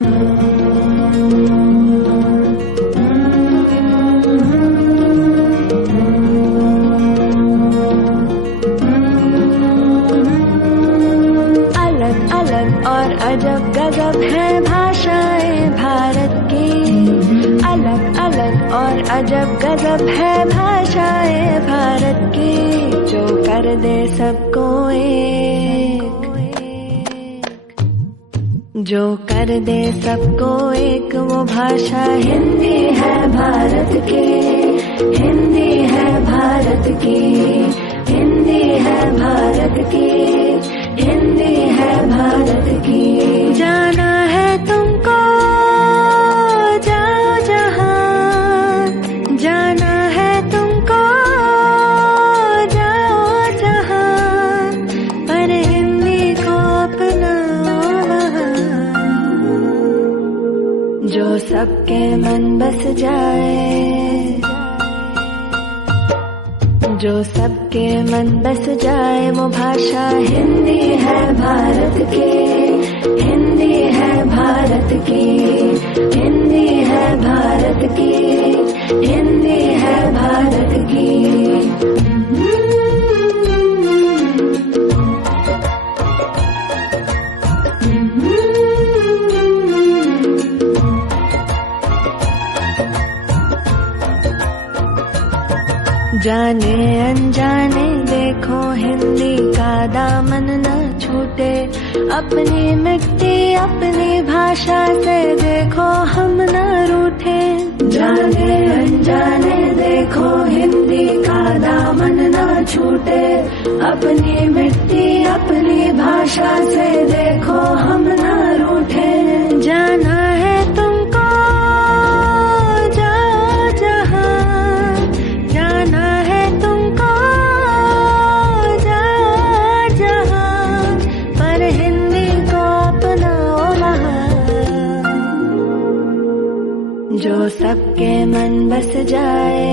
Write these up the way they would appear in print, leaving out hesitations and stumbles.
और अजब गजब है भाषाएं भारत की। अलग अलग और अजब गजब है भाषाएं भारत की, जो कर दे सबको एक, जो कर दे सबको एक, वो भाषा हिंदी है भारत की। हिंदी है भारत की, हिंदी है भारत की, हिंदी है भारत की। जाना है तुमको जाओ जहां, जाना है तुमको जाओ जहां, पर हिंदी को अपनाओ वहां, जो सबके मन बस जाए, जो सबके मन बस जाए, वो भाषा हिंदी है भारत की। हिंदी है भारत की, हिंदी है भारत की, हिंदी है भारत की। जाने अनजाने देखो हिंदी का दामन न छूटे, अपनी मिट्टी अपनी भाषा से देखो हम न रूठे। जाने अनजाने देखो हिंदी का दामन न छूटे, अपनी मिट्टी अपनी भाषा से देखो हम न रूठे। जाना है तुमको जाओ जहां, जाना है तुमको जाओ जहां, पर हिंदी को अपनाओ वहां, जो सबके मन बस जाए,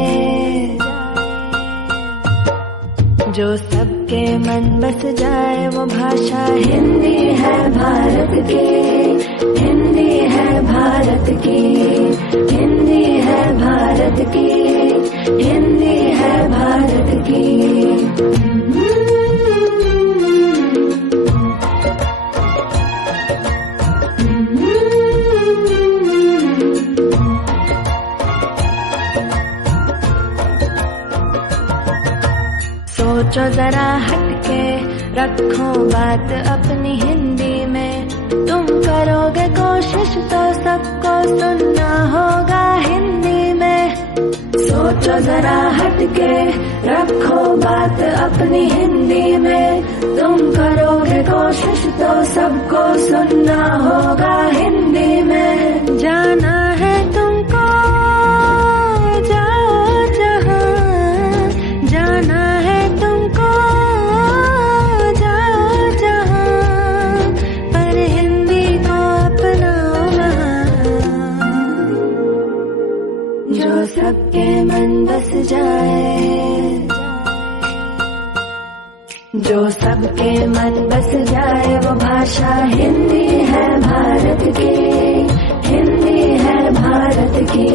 जो सबके मन बस जाए, वो भाषा हिंदी है भारत की। हिंदी है भारत की, हिंदी है भारत की, हिंदी है भारत की। सोचो जरा हटके, रखो बात अपनी हिंदी में, तुम करोगे कोशिश तो सबको सुनना होगा हिंदी में। सोचो जरा हटके, रखो बात अपनी हिंदी में, तुम करोगे कोशिश तो सबको सुनना होगा हिंदी में। जाना है तुमको जाओ जहां, जाना है तुमको जाओ जहां, पर हिंदी को अपनाओ वहां, जो सबके मन बस जाए, जो सबके मन बस जाए, वो भाषा हिंदी है भारत की। हिंदी है भारत की,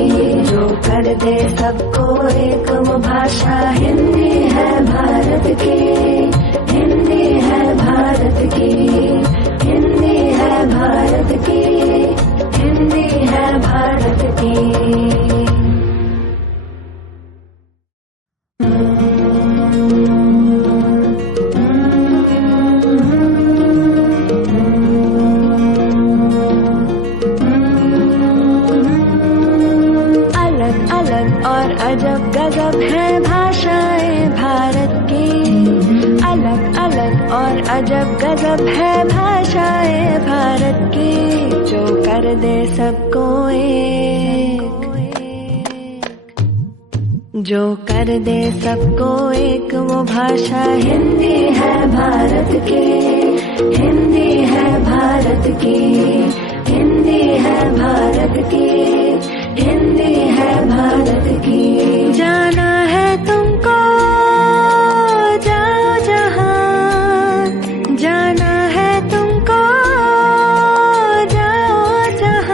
जो कर दे सबको एक, वो भाषा हिंदी है भारत की। हिंदी है भारत की, हिंदी है भारत की, हिंदी है भारत की। और अजब गजब है भाषाएं भारत की। अलग अलग और अजब गजब है भाषाएं भारत की, जो कर दे सबको एक, जो कर दे सबको एक, वो भाषा हिंदी है भारत की। हिंदी है भारत की, हिंदी है भारत की, हिंदी है भारत की। जाना है तुमको जाओ जहां, जाना है तुमको जाओ जहां,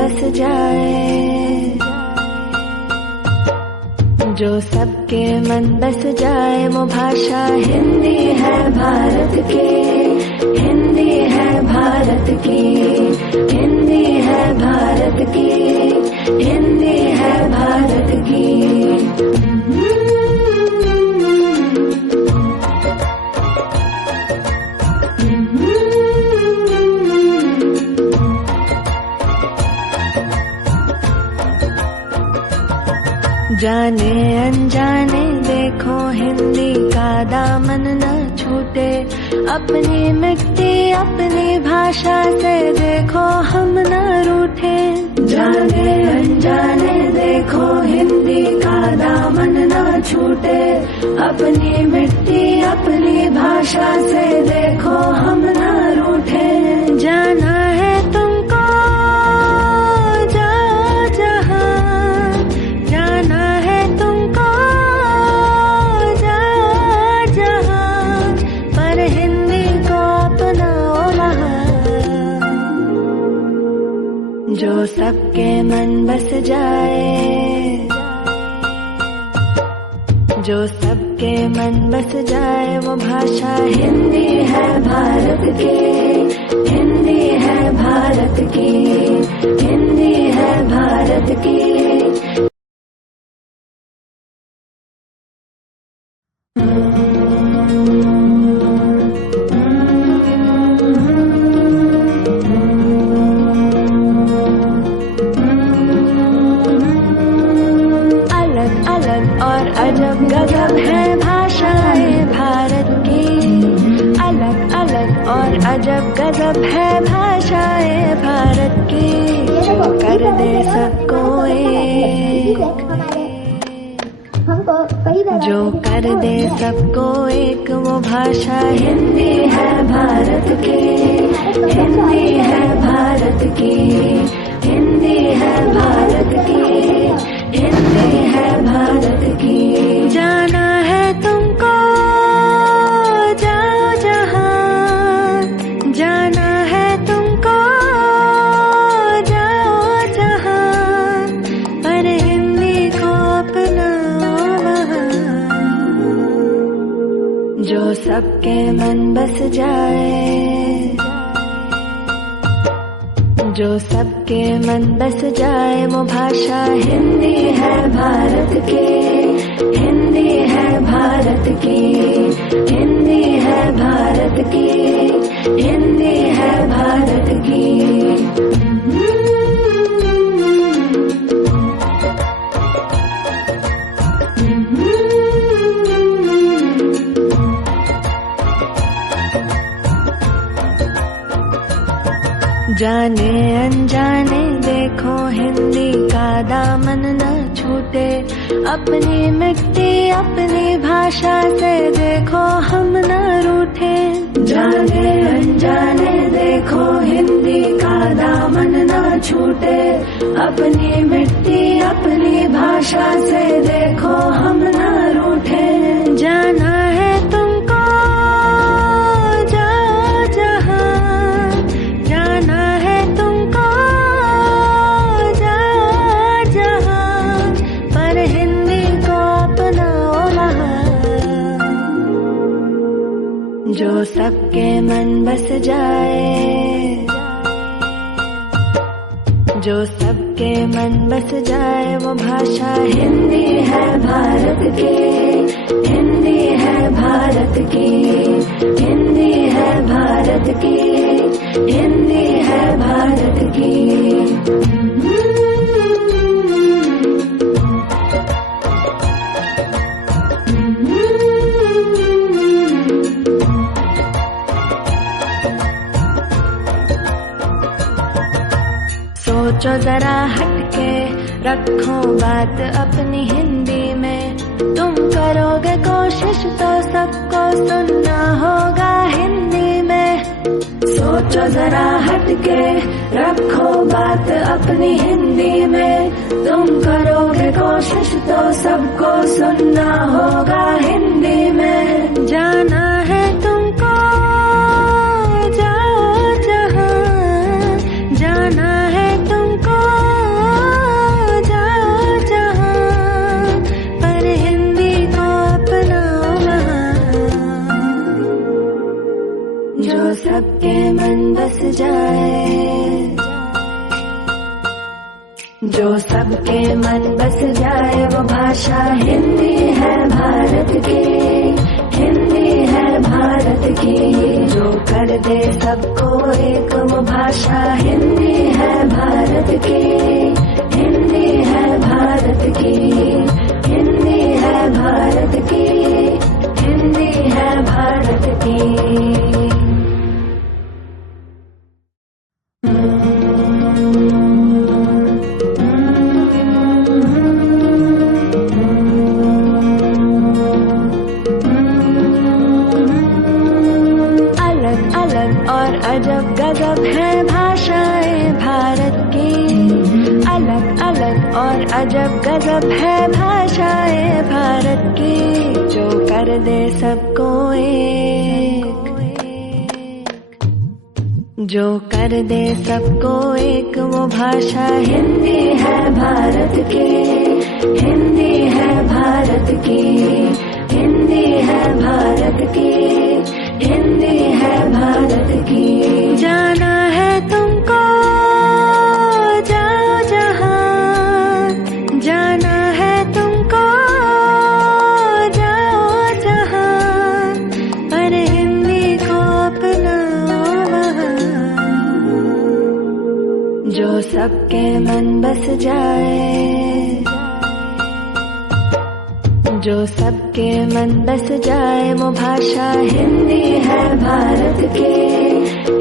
बस जाए, जो सबके मन बस जाए वो भाषा हिंदी है भारत की, हिंदी है भारत की, हिंदी है भारत की, हिंदी है भारत की। जाने अनजाने देखो हिंदी का दामन न छूटे, अपनी मिट्टी अपनी भाषा से देखो हम न रूठे। जाने अनजाने देखो हिंदी का दामन न छूटे, अपनी मिट्टी अपनी भाषा से देखो हम न रूठे। जाना है तुमको जाओ जहां, जाना है तुमको जाओ जहां, पर हिंदी को अपनाओ वहां, जो सबके मन बस जाए, जो सबके मन बस जाए वो भाषा हिंदी है भारत की, हिंदी है भारत की, हिंदी है भारत की। अलग अलग और अजब गजब है भाषाएं भारत की, अलग अलग और अजब गजब है भाषाएं भारत की, जो कर दे सबको एक, जो कर दे सबको एक वो भाषा हिंदी है भारत की, हिंदी है भारत की, हिंदी है भारत की, हिंदी है भारत की। जाना है तुमको जाओ जहां, जाना है तुमको जाओ जहां, पर हिंदी को अपनाओ वहां, जो सबके मन बस जाए, जो सबके मन बस जाए वो भाषा हिंदी है भारत की, हिंदी है भारत की, हिंदी है भारत की, हिंदी है भारत की। जाने अनजाने देखो हिंदी का दामन न छूटे, अपनी मिट्टी अपनी भाषा से देखो हम न रूठे। जाने अनजाने देखो हिंदी का दामन न छूटे, अपनी मिट्टी अपनी भाषा से देखो हम न रूठे। जाना है तुमको जाओ जहां, जाना है तुमको जाओ जहां, पर हिंदी को अपनाओ वहां, जो सबके मन बस जाए, जो सबके मन बस जाए वो भाषा हिंदी है भारत की, हिंदी है भारत की, हिंदी है भारत की, हिंदी है भारत की। सोचो जरा हटके रखो बात अपनी हिंदी में, तुम करोगे कोशिश तो सबको सुनना होगा हिंदी में। सोचो जरा हटके रखो बात अपनी हिंदी में, तुम करोगे कोशिश तो सबको सुनना होगा हिंदी में। जाना है तुमको जाओ जहां, जाना है तुमको मन बस जाए वो भाषा हिंदी है भारत की, हिंदी है भारत की। जो कर दे सबको एक वो भाषा हिंदी है भारत की, हिंदी है भारत की, हिंदी है भारत की, हिंदी है भारत की। और अजब गजब है भाषाएं भारत की, अलग अलग और अजब गजब है भाषाएं भारत की। जो कर दे सबको एक, जो कर दे सबको एक वो भाषा हिंदी है भारत की, हिंदी है भारत की, हिंदी है भारत की, हिंदी है भारत की। जाना है तुमको जाओ जहां, जाना है तुमको जाओ जहां, पर हिंदी को अपनाओ वहां। जो सबके मन बस जाए, जो सबके मन बस जाए वो भाषा हिंदी है भारत की,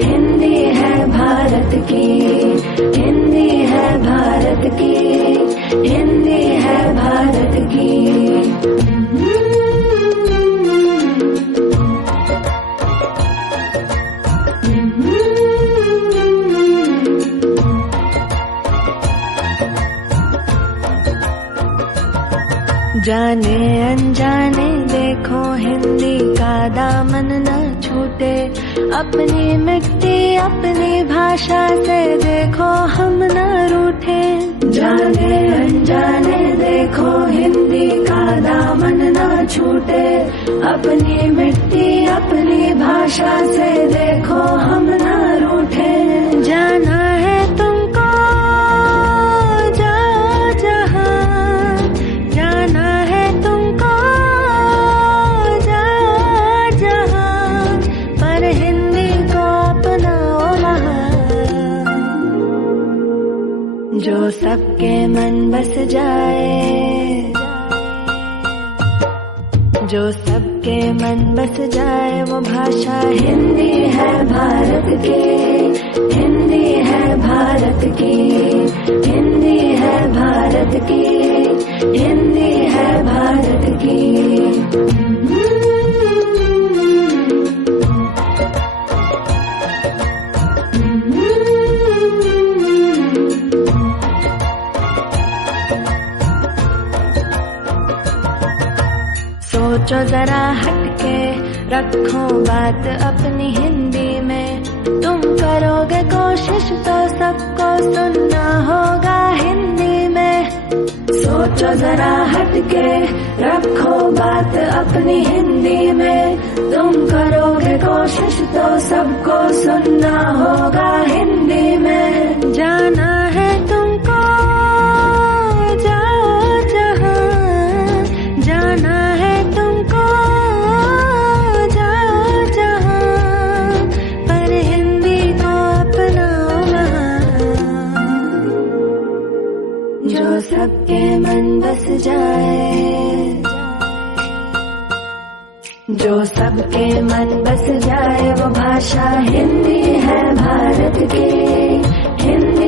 हिंदी है भारत की, हिंदी है भारत की, हिंदी है भारत की। जाने अनजाने देखो हिंदी का दामन न छूटे, अपनी मिट्टी अपनी भाषा से देखो हम न रूठे। जाने अनजाने देखो हिंदी का दामन न छूटे, अपनी मिट्टी अपनी भाषा से देखो हम न रूठे। जाना है तुमको जाओ जहां, जाना है तुमको जाओ जहां, पर हिंदी को अपनाओ वहां। जो सबके मन बस जाए, जो सबके मन बस जाए वो भाषा हिंदी है भारत की, हिंदी है भारत की, हिंदी है भारत की, हिंदी है भारत की। सोचो जरा हटके रखो बात अपनी हिंदी में, तुम करोगे कोशिश तो सबको सुनना होगा हिंदी में। सोचो जरा हटके रखो बात अपनी हिंदी में, तुम करोगे कोशिश तो सबको सुनना होगा हिंदी में। जाना है तुमको जाओ जहां, जाना है तुमको जाओ जहां, पर हिंदी को अपनाओ वहां। जो सबके मन बस जाए, जो सबके मन बस जाए वो भाषा हिंदी है भारत की, हिंदी